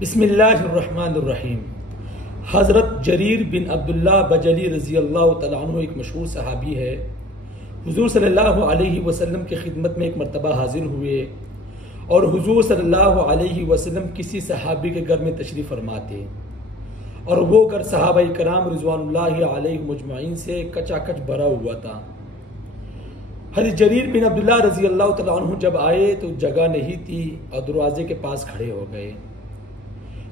बिस्मिल्लाहिर्रहमानिर्रहीम। हज़रत जरीर बिन अब्दुल्ला बजली रज़ी अल्लाह तआला अन्हु एक मशहूर सहाबी है। हुज़ूर सल्लल्लाहु अलैहि वसल्लम की खिदमत में एक मरतबा हाजिर हुए और हुज़ूर सल्लल्लाहु अलैहि वसल्लम किसी सहाबी के घर में तशरीफ़ फरमाते और वो घर सहाबा कराम रिज़वानुल्लाहि अलैहिम मुजमईन से कचाकच भरा हुआ था। हज़रत जरीर बिन अब्दुल्ला रज़ी अल्लाह तआला अन्हु जब आए तो जगह नहीं थी और दरवाजे के पास खड़े हो गए।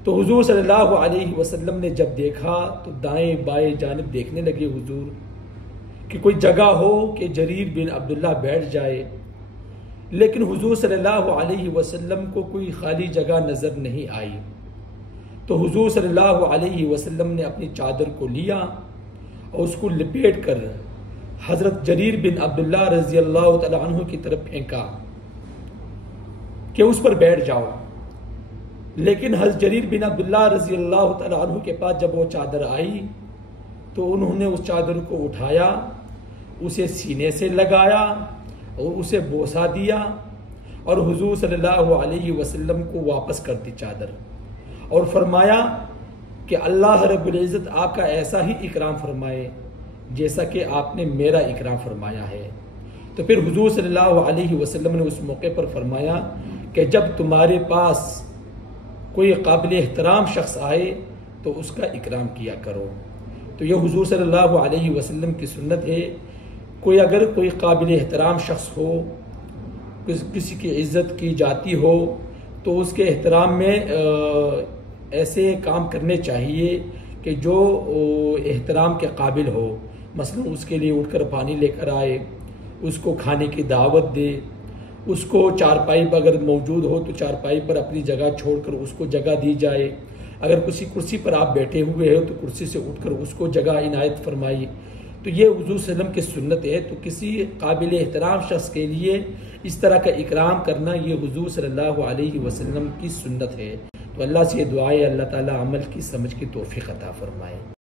तो हुजूर सल्लल्लाहु अलैहि वसल्लम ने जब देखा तो दाएं बाएं जानिब देखने लगे हुजूर कि कोई जगह हो कि जरीर बिन अब्दुल्ला बैठ जाए, लेकिन हुजूर सल्लल्लाहु अलैहि वसल्लम को कोई खाली जगह नजर नहीं आई। तो हुजूर सल्लल्लाहु अलैहि वसल्लम ने अपनी चादर को लिया और उसको लपेट कर हजरत जरीर बिन अब्दुल्ला रज़ी अल्लाह तआला अन्हु की तरफ फेंका कि उस पर बैठ जाओ। लेकिन हज़रत जरीर बिन अब्दुल्ला रज़ी अल्लाह तआला अन्हु के पास जब वो चादर आई तो उन्होंने उस चादर को उठाया, उसे सीने से लगाया और उसे बोसा दिया और हुजूर सल्लल्लाहु अलैहि वसल्लम को वापस कर दी चादर और फरमाया कि अल्लाह रब्बुल इज़्ज़त आपका ऐसा ही इकराम फरमाए जैसा कि आपने मेरा इकराम फरमाया है। तो फिर हुजूर सल्लल्लाहु अलैहि वसल्लम ने उस मौके पर फरमाया कि जब तुम्हारे पास कोई काबिल एहतराम शख्स आए तो उसका इकराम किया करो। तो यह हुजूर सल्लल्लाहु अलैहि वसल्लम की सुन्नत है। कोई अगर कोई काबिल एहतराम शख्स हो, किसी की इज्जत की जाती हो, तो उसके एहतराम में ऐसे काम करने चाहिए कि जो एहतराम के काबिल हो। मसलन उसके लिए उठकर पानी लेकर आए, उसको खाने की दावत दे, उसको चारपाई पर अगर मौजूद हो तो चारपाई पर अपनी जगह छोड़कर उसको जगह दी जाए। अगर किसी कुर्सी पर आप बैठे हुए हो तो कुर्सी से उठकर उसको जगह इनायत फरमाई। तो ये हुजूर सल्लम की सुन्नत है। तो किसी काबिल एहतराम शख्स के लिए इस तरह का इकराम करना ये हुजूर सल्लल्लाहु अलैहि वसल्लम की सुन्नत है। तो अल्लाह से दुआ है अल्लाह ताला अमल की समझ की तौफीक अता फरमाए।